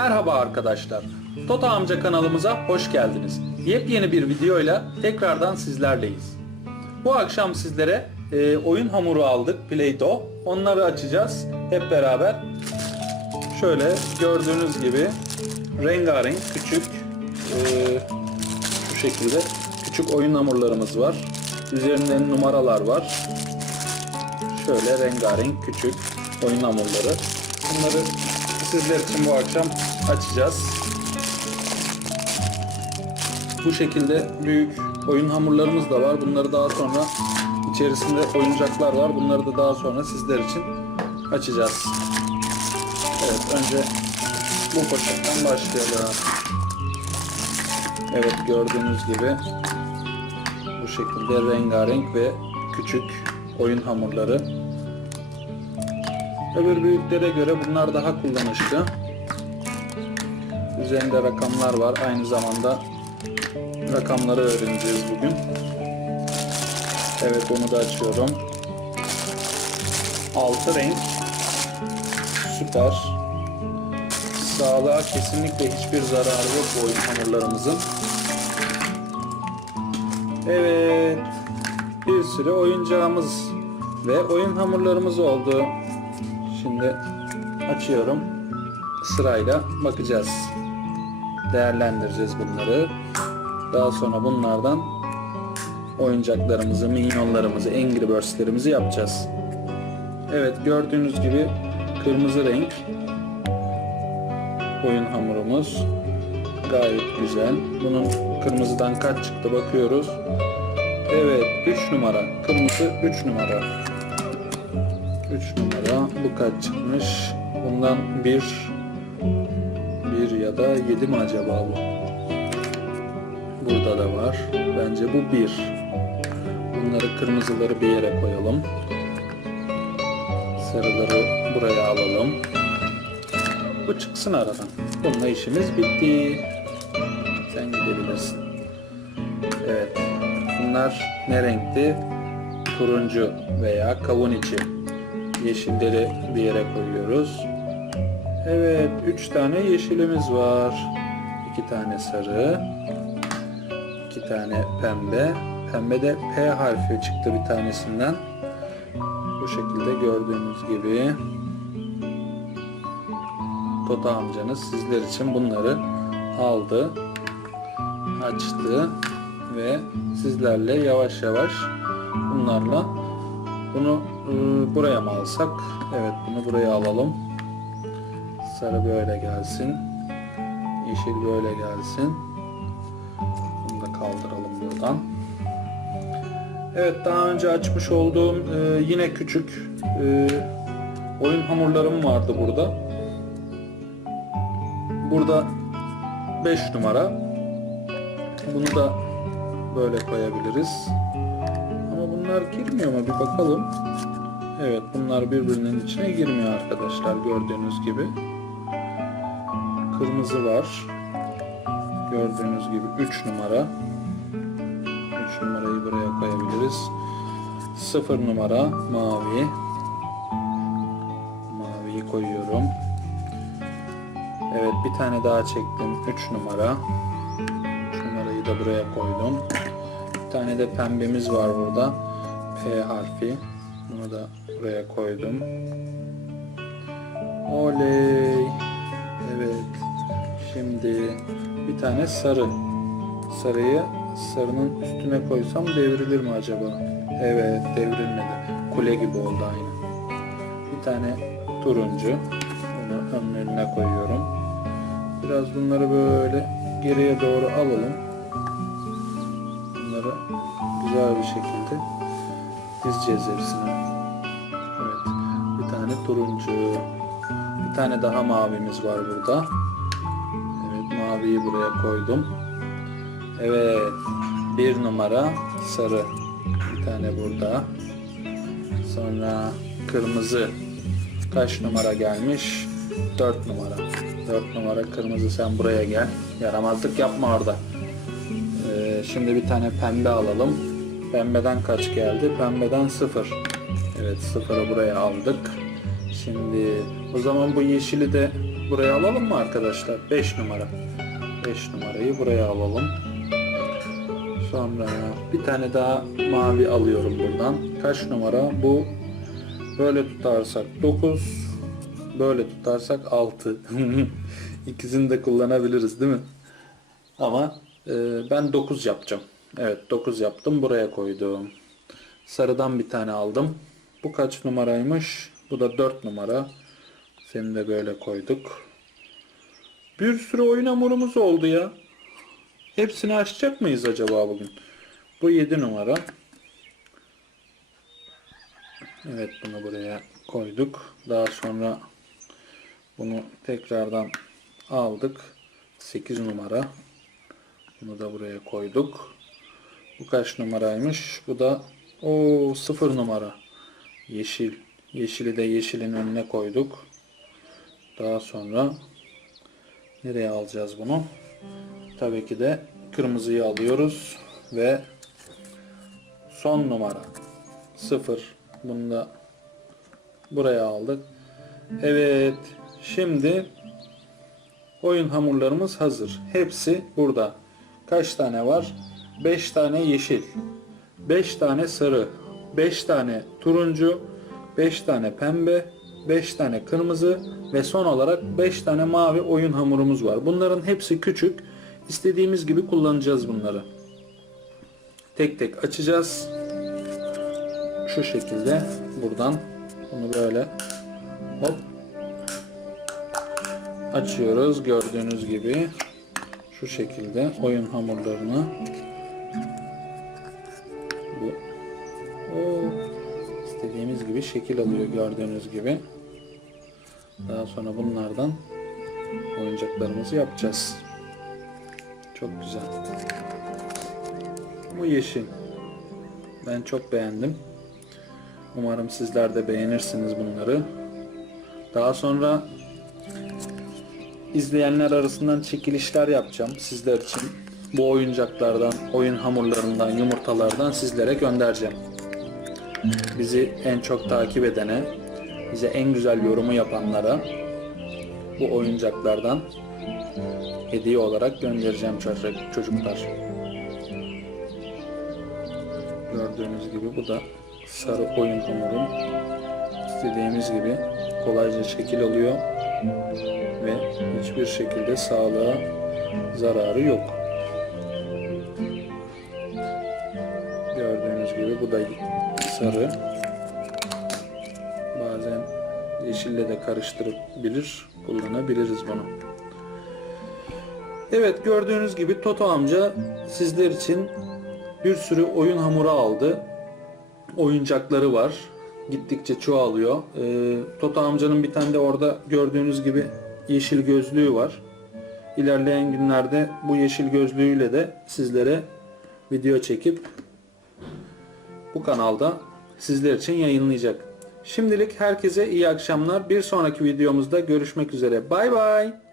Merhaba arkadaşlar. Toto amca kanalımıza hoş geldiniz. Yepyeni bir videoyla tekrardan sizlerleyiz. Bu akşam sizlere e, oyun hamuru aldık Play-Doh. Onları açacağız hep beraber. Şöyle gördüğünüz gibi rengarenk küçük e, bu şekilde küçük oyun hamurlarımız var. Üzerinde numaralar var. Şöyle rengarenk küçük oyun hamurları. Bunları sizler için bu akşam açacağız. Bu şekilde büyük oyun hamurlarımız da var. Bunları daha sonra içerisinde oyuncaklar var. Bunları da daha sonra sizler için açacağız. Evet önce bu poşetten başlayalım. Evet gördüğünüz gibi bu şekilde rengarenk ve küçük oyun hamurları. Öbür büyüklere göre bunlar daha kullanışlı. Üzerinde rakamlar var. Aynı zamanda rakamları öğreneceğiz bugün. Evet onu da açıyorum. 6 renk. Süper. Sağlığa kesinlikle hiçbir zararı yok bu oyun hamurlarımızın. Evet. Bir sürü oyuncağımız ve oyun hamurlarımız oldu. Şimdi açıyorum. Sırayla bakacağız. Değerlendireceğiz bunları. Daha sonra bunlardan oyuncaklarımızı, minyonlarımızı, Angry Birds'lerimizi yapacağız. Evet gördüğünüz gibi kırmızı renk oyun hamurumuz. Gayet güzel. Bunun kırmızıdan kaç çıktı bakıyoruz. Evet 3 numara. Kırmızı 3 numara. 3 numara. Bu kaç çıkmış? Bundan 1 1 ya da 7 mi acaba bu? Burada da var. Bence bu 1. Bunları kırmızıları bir yere koyalım. Sarıları buraya alalım. Bu çıksın aradan. Bununla işimiz bitti. Sen gidebilirsin. Evet. Bunlar ne renkti? Turuncu veya kavun içi. Yeşilleri bir yere koyuyoruz. Evet, üç tane yeşilimiz var. İki tane sarı, iki tane pembe. Pembe de P harfi çıktı bir tanesinden. Bu şekilde gördüğünüz gibi. Toto amcanız sizler için bunları aldı, açtı ve sizlerle yavaş yavaş bunlarla bunu e, buraya mı alsak? Evet bunu buraya alalım. Sarı böyle gelsin. Yeşil böyle gelsin. Bunu da kaldıralım buradan. Evet daha önce açmış olduğum e, yine küçük e, oyun hamurlarım vardı burada. Burada 5 numara. Bunu da böyle koyabiliriz. Bunlar girmiyor mu? Bir bakalım. Evet bunlar birbirinin içine girmiyor arkadaşlar gördüğünüz gibi. Kırmızı var. Gördüğünüz gibi 3 numara. 3 numarayı buraya koyabiliriz. 0 numara mavi. Maviyi koyuyorum. Evet bir tane daha çektim. 3 numara. 3 numarayı da buraya koydum. Bir tane de pembemiz var burada. P harfi. Bunu da buraya koydum. Oley. Evet. Şimdi bir tane sarı. Sarıyı sarının üstüne koysam devrilir mi acaba? Evet devrilmedi. Kule gibi oldu aynı. Bir tane turuncu. Bunu önlerine koyuyorum. Biraz bunları böyle geriye doğru alalım. Bunları güzel bir şekilde dizeceğiz hepsine. Evet. Bir tane turuncu. Bir tane daha mavimiz var burada. Evet maviyi buraya koydum. Evet. Bir numara sarı. Bir tane burada. Sonra kırmızı. Kaç numara gelmiş? 4 numara. 4 numara kırmızı sen buraya gel. Yaramazlık yapma orada. Ee, şimdi bir tane pembe alalım. Pembeden kaç geldi? Pembeden 0. Evet 0'ı buraya aldık. Şimdi o zaman bu yeşili de buraya alalım mı arkadaşlar? 5 numara. 5 numarayı buraya alalım. Sonra bir tane daha mavi alıyorum buradan. Kaç numara? Bu böyle tutarsak 9. Böyle tutarsak 6. İkisini de kullanabiliriz değil mi? Ama e, ben 9 yapacağım. Evet 9 yaptım. Buraya koydum. Sarıdan bir tane aldım. Bu kaç numaraymış? Bu da 4 numara. Seni de böyle koyduk. Bir sürü oyun hamurumuz oldu ya. Hepsini açacak mıyız acaba bugün? Bu 7 numara. Evet bunu buraya koyduk. Daha sonra bunu tekrardan aldık. 8 numara. Bunu da buraya koyduk. Bu kaç numaraymış? Bu da o 0 numara. Yeşil. Yeşili de yeşilin önüne koyduk. Daha sonra nereye alacağız bunu? Tabii ki de kırmızıyı alıyoruz ve son numara 0. Bunu da buraya aldık. Evet. Şimdi oyun hamurlarımız hazır. Hepsi burada. Kaç tane var? 5 tane yeşil, 5 tane sarı, 5 tane turuncu, 5 tane pembe, 5 tane kırmızı ve son olarak 5 tane mavi oyun hamurumuz var. Bunların hepsi küçük. İstediğimiz gibi kullanacağız bunları. Tek tek açacağız. Şu şekilde buradan bunu böyle hop açıyoruz gördüğünüz gibi şu şekilde oyun hamurlarını gibi şekil alıyor gördüğünüz gibi. Daha sonra bunlardan oyuncaklarımızı yapacağız. Çok güzel. Bu yeşil. Ben çok beğendim. Umarım sizler de beğenirsiniz bunları. Daha sonra izleyenler arasından çekilişler yapacağım sizler için. Bu oyuncaklardan, oyun hamurlarından, yumurtalardan sizlere göndereceğim. Bizi en çok takip edene, bize en güzel yorumu yapanlara bu oyuncaklardan hediye olarak göndereceğim çocuk- çocuklar. Gördüğünüz gibi bu da sarı oyun hamurum. İstediğimiz gibi kolayca şekil alıyor ve hiçbir şekilde sağlığa zararı yok. Gördüğünüz gibi bu da sarı. Bazen yeşille de karıştırabilir, kullanabiliriz bunu. Evet gördüğünüz gibi Toto amca sizler için bir sürü oyun hamuru aldı. Oyuncakları var. Gittikçe çoğalıyor. Ee, Toto amcanın bir tane de orada gördüğünüz gibi yeşil gözlüğü var. İlerleyen günlerde bu yeşil gözlüğüyle de sizlere video çekip bu kanalda sizler için yayınlayacak. Şimdilik herkese iyi akşamlar. Bir sonraki videomuzda görüşmek üzere. Bay bay.